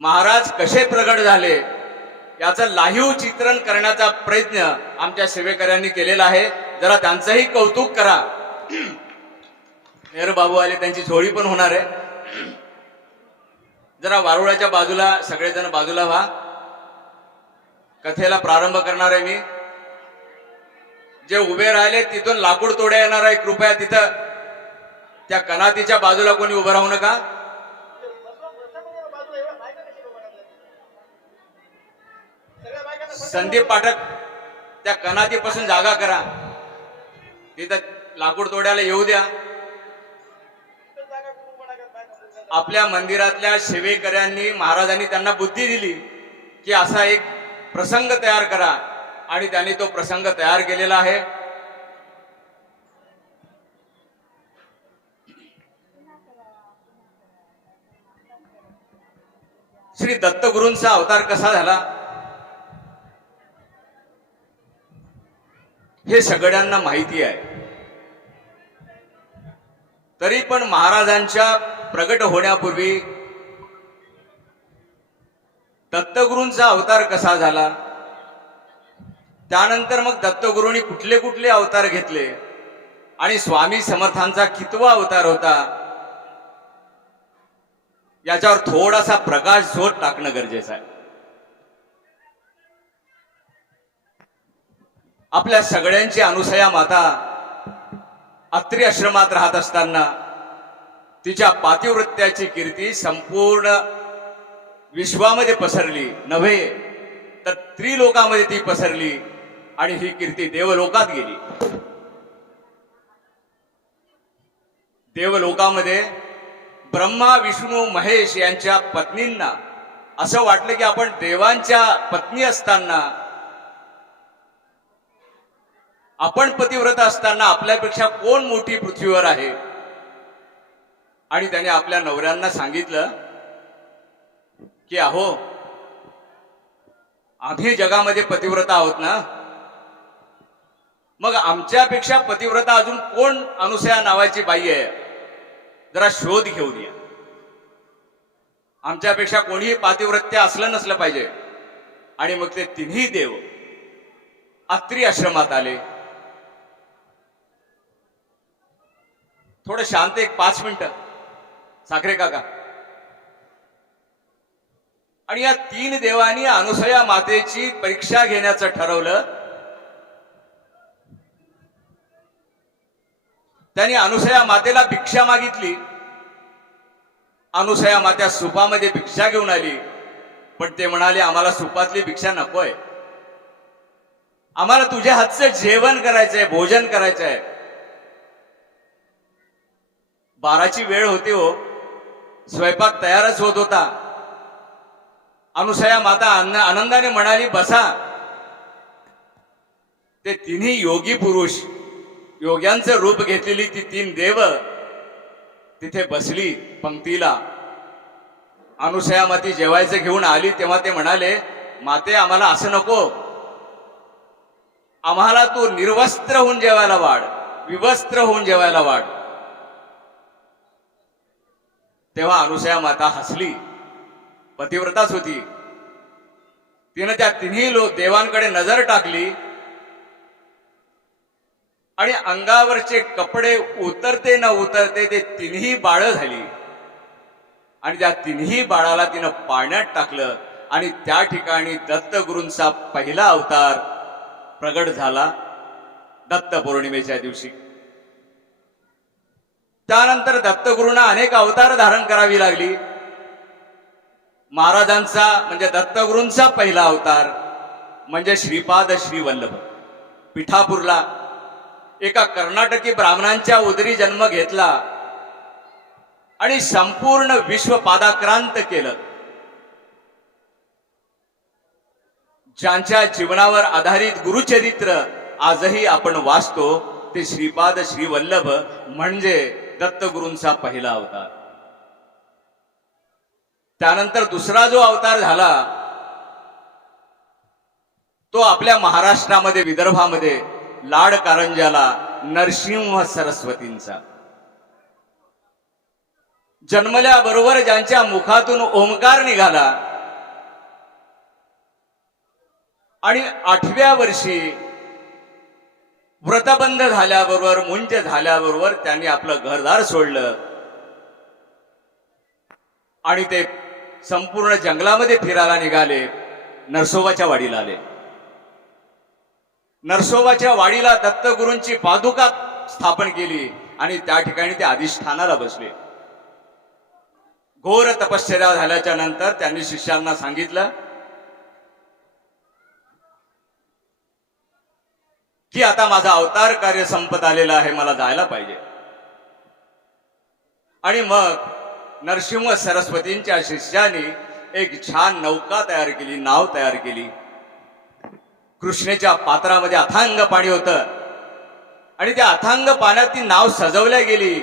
महाराज कसे प्रगट झाले? याचं लाहीव चित्रण करण्याचा प्रयत्न आमच्या सेवेकऱ्यांनी केलेला आहे. जरा त्यांचंही कौतुक करा. नेहरू बाबू आले त्यांची झोळी पण होणार आहे. जरा वारुळाच्या बाजूला सगळेजण बाजूला व्हा. कथेला प्रारंभ करणार आहे मी. जे उभे राहिले तिथून लाकूड तोड्या येणार आहे. कृपया तिथं त्या कनातीच्या बाजूला कोणी उभं राहू नका. संदीप पाठक त्या कनातीपासून जागा करा. तिथं लाकूड तोड्याला येऊ द्या. आपल्या मंदिरातल्या सेवेकऱ्यांनी महाराजांनी त्यांना बुद्धी दिली की असा एक प्रसंग तयार करा आणि त्यांनी तो प्रसंग तयार केलेला आहे. श्री दत्तगुरूंचा अवतार कसा झाला? हे सगळ्यांना माहिती आहे. तरी पण महाराजांच्या प्रगट होण्यापूर्वी दत्तगुरूंचा अवतार कसा झाला? त्यानंतर मग दत्तगुरूंनी कुठले कुठले अवतार घेतले? आणि स्वामी समर्थांचा कितवा अवतार होता? याच्यावर थोडासा प्रकाश झोत टाकणं गरजेचं आहे. आपल्या सगळ्यांची अनुसया माता अत्री आश्रमात राहत असताना तिच्या पातिवृत्याची कीर्ती संपूर्ण विश्वामध्ये पसरली. नव्हे तर त्रिलोकामध्ये ती पसरली आणि ही कीर्ती देवलोकात गेली. देवलोकामध्ये ब्रह्मा विष्णू महेश यांच्या पत्नींना असं वाटलं की आपण देवांच्या पत्नी असताना आपण पतिव्रत असताना आपल्यापेक्षा कोण मोठी पृथ्वीवर आहे? आणि त्याने आपल्या नवऱ्यांना सांगितलं की अहो आम्ही जगामध्ये पतिव्रता आहोत ना? मग आमच्यापेक्षा पतिव्रता अजून कोण अनुसया नावाची बाई आहे? जरा शोध घेऊन या. आमच्यापेक्षा कोणीही पातिव्रत्य असलं नसलं पाहिजे. आणि मग ते तिन्ही देव अत्री आश्रमात आले. थोडं शांत एक पाच मिनिटं. साखरे काका. आणि या तीन देवांनी अनुसया मातेची परीक्षा घेण्याचं ठरवलं. त्यांनी अनुसया मातेला भिक्षा मागितली. अनुसया मात्या सुपामध्ये भिक्षा घेऊन आली. पण ते म्हणाले आम्हाला सुपातली भिक्षा नकोय. आम्हाला तुझ्या हातचं जेवण करायचंय भोजन करायचंय. बाराची वेळ होती हो. स्वयंपाक तयारच होत होता. अनुसया माता आनंदाने म्हणाली बसा. ते तिन्ही योगी पुरुष योग्यांचं रूप घेतलेली ती तीन देव तिथे बसली पंक्तीला. अनुसया माती जेवायचं घेऊन आली तेव्हा ते म्हणाले माते आम्हाला असं नको. आम्हाला तू निर्वस्त्र होऊन जेवायला वाढ विवस्त्र होऊन जेवायला वाढ. तेव्हा अनुसया माता हसली. पतिव्रताच होती. तिनं त्या तिन्ही लोक देवांकडे नजर टाकली. आणि अंगावरचे कपडे उतरते न उतरते ते तिन्ही बाळ झाली. आणि त्या तिन्ही बाळाला तिनं पाण्यात टाकलं. आणि त्या ठिकाणी दत्तगुरूंचा पहिला अवतार प्रगट झाला दत्त पौर्णिमेच्या दिवशी. त्यानंतर दत्तगुरूंना अनेक अवतार धारण करावी लागली. महाराजांचा म्हणजे दत्तगुरूंचा पहिला अवतार म्हणजे श्रीपाद श्री वल्लभ पिठापूरला एका कर्नाटकी ब्राह्मणांच्या उदरी जन्म घेतला आणि संपूर्ण विश्व पादाक्रांत केलं. ज्यांच्या जीवनावर आधारित गुरुचरित्र आजही आपण वाचतो ते श्रीपाद श्री वल्लभ म्हणजे दत्तगुरूंचा पहिला अवतार. त्यानंतर दुसरा जो अवतार झाला तो आपल्या महाराष्ट्रामध्ये विदर्भामध्ये लाड कारंजाला नरसिंह सरस्वतींचा. जन्मल्याबरोबर ज्यांच्या मुखातून ओंकार निघाला आणि आठव्या वर्षी व्रतबंध झाल्याबरोबर मुंज झाल्याबरोबर त्यांनी आपलं घरदार सोडलं. आणि ते संपूर्ण जंगलामध्ये फिरायला निघाले. नरसोबाच्या वाडीला आले. नरसोबाच्या वाडीला दत्तगुरूंची पादुका स्थापन केली आणि त्या ठिकाणी ते अधिष्ठानाला बसले. घोर तपश्चर्या झाल्याच्यानंतर त्यांनी शिष्यांना सांगितलं की आता माझा अवतार कार्य संपत आलेलं आहे मला जायला पाहिजे. आणि मग नरसिंह सरस्वतींच्या शिष्याने एक छान नौका तयार केली नाव तयार केली. कृष्णेच्या पात्रामध्ये अथांग पाणी होतं. आणि त्या अथांग पाण्यात ती नाव सजवल्या गेली.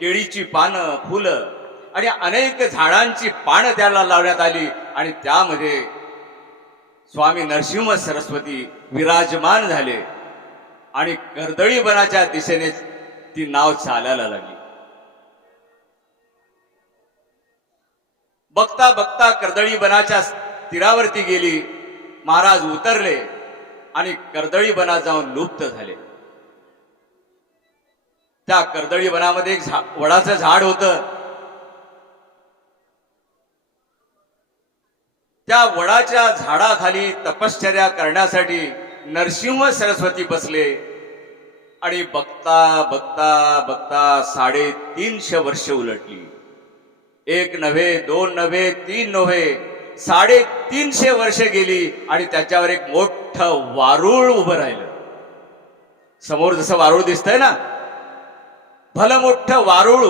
केळीची पानं फुलं आणि अनेक झाडांची पानं त्याला लावण्यात आली. आणि त्यामध्ये स्वामी नरसिंह सरस्वती विराजमान झाले. आणि कर्दळीपणाच्या दिशेने ती नाव चालायला लागली. बघता बघता कर्दळीबनाच्या तीरावरती गेली महाराज उतरले आणि कर्दळीबना जाऊन लुप्त झाले. त्या कर्दळी वनामध्ये एक झा- वडाचं झाड होतं. त्या वडाच्या झाडाखाली तपश्चर्या करण्यासाठी नरसिंह सरस्वती बसले आणि बघता बघता बघता साडेतीनशे वर्ष उलटली. एक नव्हे दोन नव्हे तीन नव्हे साडेतीनशे वर्ष गेली आणि त्याच्यावर एक मोठं वारुळ उभं राहिलं. समोर जसं वारुळ दिसतंय ना भलं मोठं वारुळ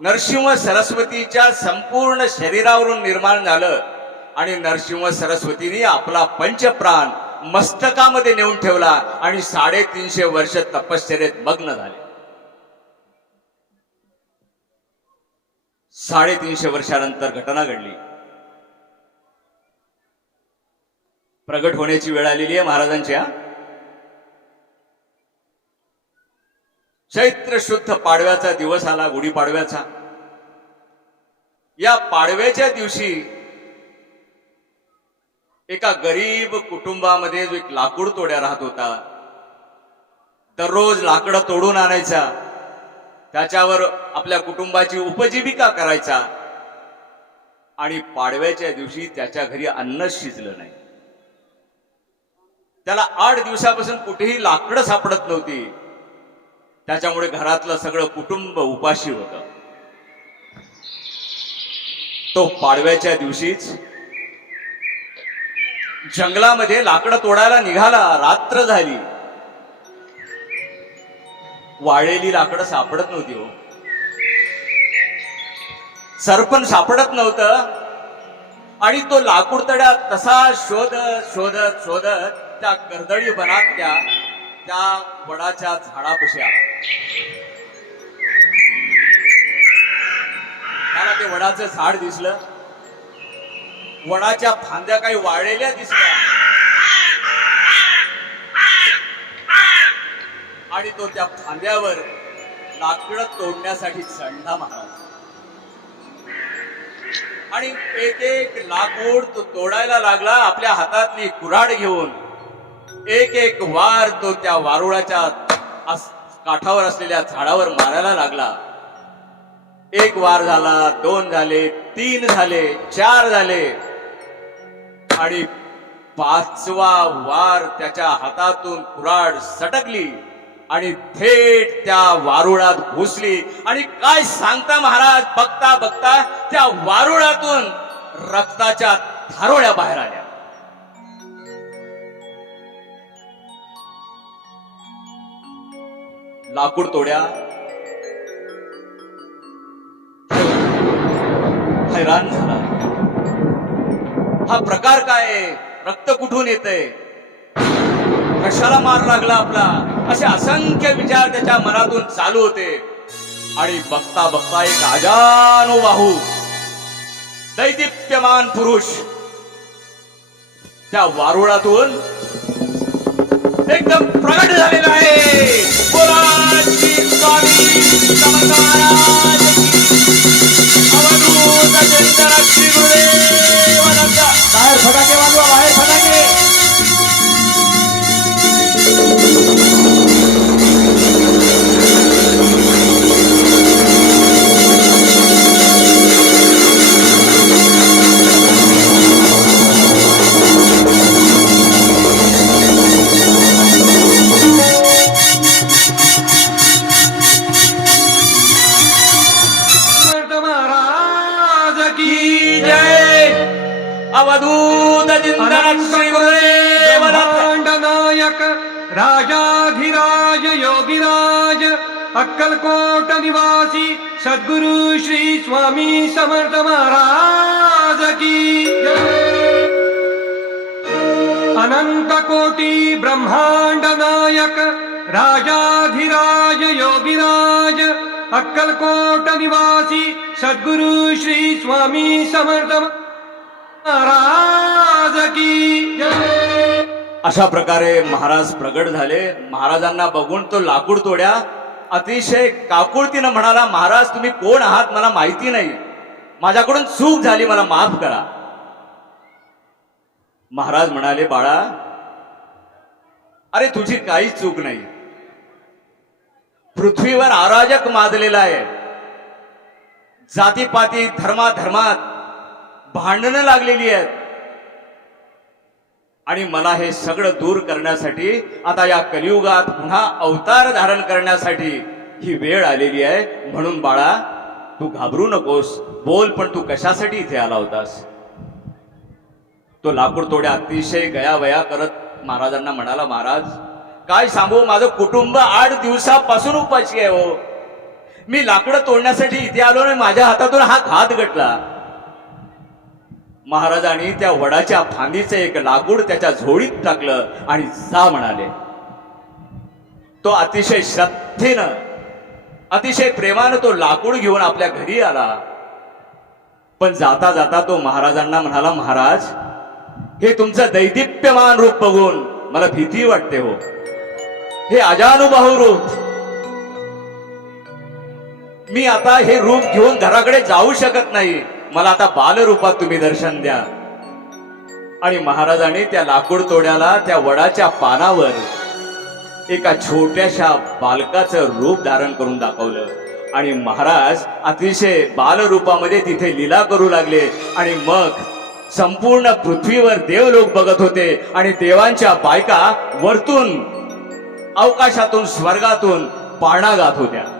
नरसिंह सरस्वतीच्या संपूर्ण शरीरावरून निर्माण झालं आणि नरसिंह सरस्वतीने आपला पंचप्राण मस्तकामध्ये नेऊन ठेवला आणि साडेतीनशे वर्ष तपश्चर्येत मग्न झाले. साडेतीनशे वर्षानंतर घटना घडली. प्रगट होण्याची वेळ आलेली आहे महाराजांच्या चैत्र शुद्ध पाडव्याचा दिवस आला गुढी पाडव्याचा या पाडव्याच्या दिवशी एका गरीब कुटुंबामध्ये जो एक लाकूड तोड्या राहत होता दररोज लाकडं तोडून आणायचा त्याच्यावर आपल्या कुटुंबाची उपजीविका करायचा आणि पाडव्याच्या दिवशी त्याच्या घरी अन्न शिजलं नाही. त्याला आठ दिवसापासून कुठेही लाकडं सापडत नव्हती. त्याच्यामुळे घरातलं सगळं कुटुंब उपाशी होत. तो पाडव्याच्या दिवशीच जंगलामध्ये लाकडं तोडायला निघाला रात्र झाली. वाळलेली लाकडं सापडत नव्हती हो. सरपण सापडत नव्हतं. आणि तो लाकूड तड्या तसा शोधत शोधत शोधत त्या कर्दळी वनात त्या त्या वडाच्या झाडापशी आला. त्याला ते वडाचं झाड दिसलं. वडाच्या फांद्या काही वाळलेल्या दिसल्या. आणि तो त्या फांद्यावर लाकडं तोडण्यासाठी चढला महाराज. आणि एक एक लाकूड तो तोडायला लागला आपल्या हातातली कुऱ्हाड घेऊन. एक एक वार तो त्या वारुळाच्या काठावर असलेल्या झाडावर मारायला लागला. एक वार झाला दोन झाले तीन झाले चार झाले. आणि पाचवा वार त्याच्या हातातून कुराड सटकली आणि थेट त्या वारुळात घुसली. आणि काय सांगता महाराज बघता बघता त्या वारुळातून रक्ताच्या थारोळ्या बाहेर आल्या. लाकूड तोड्या हैराण झाला. हा प्रकार काय रक्त कुठून येतंय? कशाला मार लागला आपला? असे असंख्य विचार त्याच्या मनातून चालू होते. आणि बघता बघता एक अजानुबाहू दैदिप्यमान पुरुष त्या वारुळातून एकदम प्रगट झालेला आहे. स्वामी बाहेर फटाके वाजवा बाहेर फटाके अक्कलकोट निवासी सद्गुरु श्री स्वामी समर्थ महाराज की अनंत कोटी ब्रह्मांड नायक राजाधिराज योगिराज अक्कलकोट निवासी सद्गुरु श्री स्वामी समर्थ महाराज की अशा प्रकारे महाराज प्रगट झाले. महाराजांना बघून तो लाकूड तोड्या अतिशय काकुळतीनं म्हणाला महाराज तुम्ही कोण आहात? मला माहिती नाही माझ्याकडून चूक झाली मला माफ करा. महाराज म्हणाले बाळा अरे तुझी काहीच चूक नाही. पृथ्वीवर अराजक माजलेला आहे. जातीपाती धर्माधर्मात भांडणं लागलेली आहेत. आणि मला हे सगळं दूर करण्यासाठी आता या कलियुगात पुन्हा अवतार धारण करण्यासाठी ही वेळ आलेली आहे. म्हणून बाळा तू घाबरू नकोस. बोल पण तू कशासाठी इथे आला होतास? तो लाकूड तोड्या अतिशय गयावया करत महाराजांना म्हणाला महाराज काय सांगू? माझं कुटुंब आठ दिवसापासून उपाशी आहे हो. मी लाकडं तोडण्यासाठी इथे आलो आणि माझ्या हातातून हा घात गटला. महाराजांनी त्या वडाच्या फांदीचं एक लाकूड त्याच्या झोळीत टाकलं आणि जा म्हणाले. तो अतिशय श्रद्धेनं अतिशय प्रेमानं तो लाकूड घेऊन आपल्या घरी आला. पण जाता जाता तो महाराजांना म्हणाला महाराज हे तुमचं दैदिप्यमान रूप बघून मला भीती वाटते हो. हे अजानुबाहू रूप. मी आता हे रूप घेऊन घराकडे जाऊ शकत नाही. मला आता बालरूपात तुम्ही दर्शन द्या. आणि महाराजांनी त्या लाकूड तोड्याला त्या वडाच्या पानावर एका छोट्याशा बालकाचं रूप धारण करून दाखवलं. आणि महाराज अतिशय बालरूपामध्ये तिथे लीला करू लागले. आणि मग संपूर्ण पृथ्वीवर देवलोक बघत होते. आणि देवांच्या बायका वरतून अवकाशातून स्वर्गातून पाळणा गात होत्या.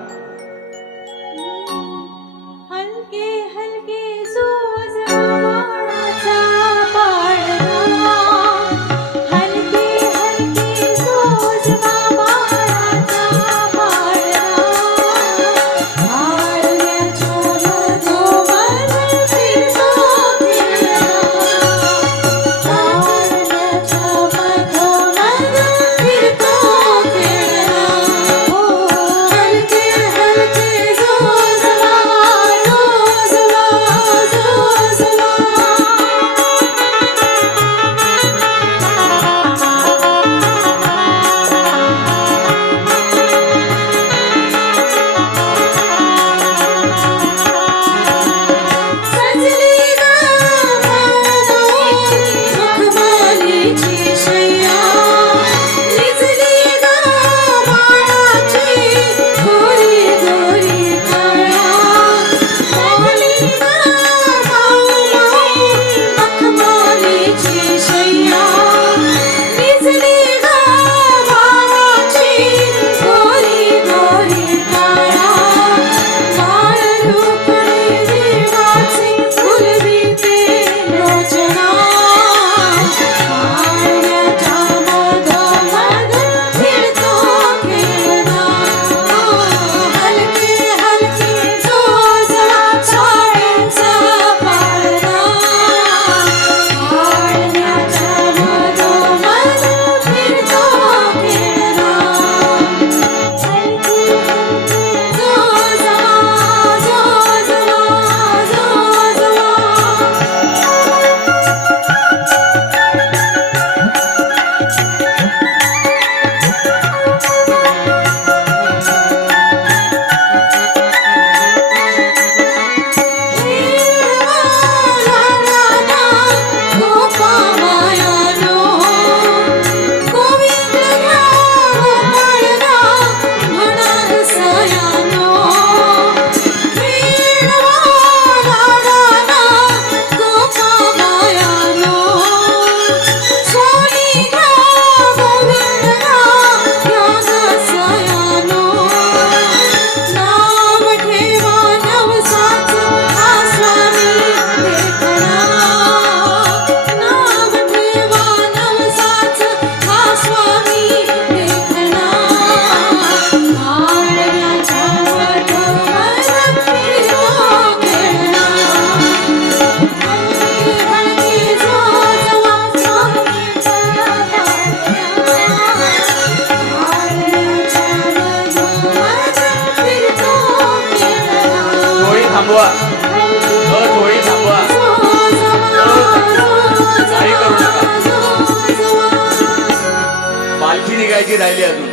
पालखी निघायची राहिली अजून.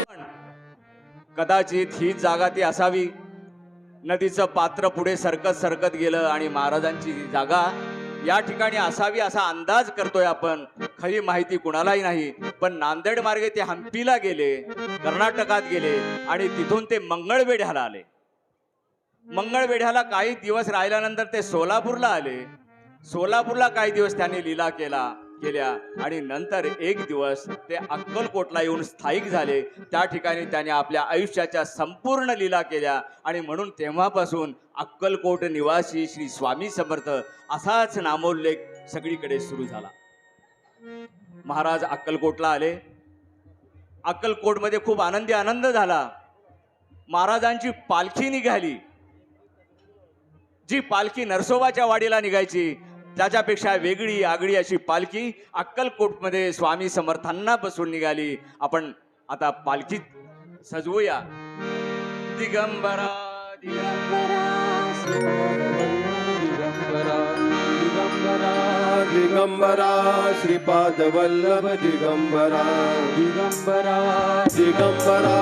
कदाचित ही जागा ती असावी. नदीचं पात्र पुढे सरकत सरकत गेलं आणि महाराजांची जागा या ठिकाणी असावी असा अंदाज करतोय आपण. खरी माहिती कुणालाही नाही पण नांदेड मार्गे ते हंपीला गेले कर्नाटकात गेले आणि तिथून ते मंगळवेढ्याला आले. मंगळवेढ्याला काही दिवस राहिल्यानंतर ते सोलापूरला आले. सोलापूरला काही दिवस त्यांनी लीला केला केल्या आणि नंतर एक दिवस ते अक्कलकोटला येऊन स्थायिक झाले. त्या ठिकाणी त्यांनी आपल्या आयुष्याच्या संपूर्ण लीला केल्या आणि म्हणून तेव्हापासून अक्कलकोट निवासी श्री स्वामी समर्थ असाच नामोल्लेख सगळीकडे सुरू झाला. महाराज अक्कलकोटला आले. अक्कलकोटमध्ये खूप आनंदी आनंद झाला. महाराजांची पालखी निघाली जी पालखी नरसोबाच्या वाडीला निघायची त्याच्यापेक्षा वेगळी आगळी अशी पालखी अक्कलकोटमध्ये स्वामी समर्थांना बसून निघाली. आपण आता पालखीत सजवूया. दिगंबरा दिगंबरा दिगंबरा श्रीपाद वल्लभ दिगंबरा दिगंबरा दिगंबरा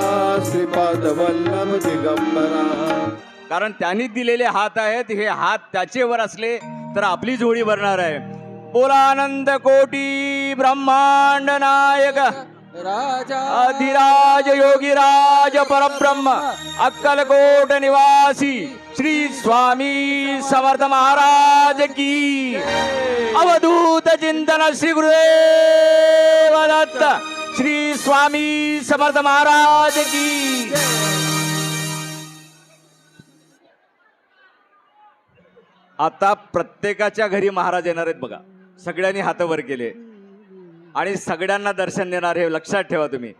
श्रीपाद वल्लभ दिगंबरा. कारण त्यांनी दिलेले हात आहेत हे हात त्याचेवर असले तर आपली जोडी भरणार आहे. बोलानंद कोटी ब्रह्मांड नायक. राजा. अधिराज योगीराज परब्रह्म. अक्कलकोट निवासी श्री स्वामी समर्थ महाराज की. अवधूत चिंतन श्री गुरुदेव दत्त श्री स्वामी समर्थ महाराज की. आता प्रत्येकाच्या घरी महाराज येणार आहेत बघा. सगळ्यांनी हातवर केले. आणि सगळ्यांना दर्शन देणार हे लक्षात ठेवा तुम्ही.